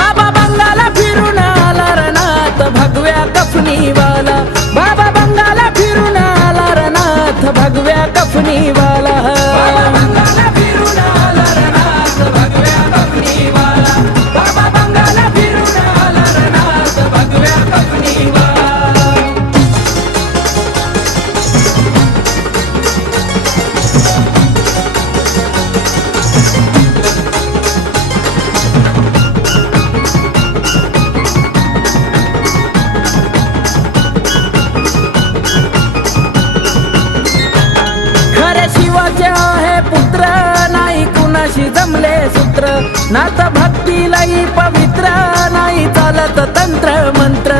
बाबा बंगाला फिरून आला रनाथ भगव्या कफनीवाला, बाबा बंगाला फिरून आला रनाथ भगव्या कफनीवाला, बाबा बंगाला फिरून आला रनाथ भगव्या कफनीवाला, बाबा बंगाला फिरून आला रनाथ भगव्या कफनीवाला. पुत्र नाही कुणाशी जमले सूत्र, नात भक्तीलाही पवित्र नाही चालत तंत्र मंत्र,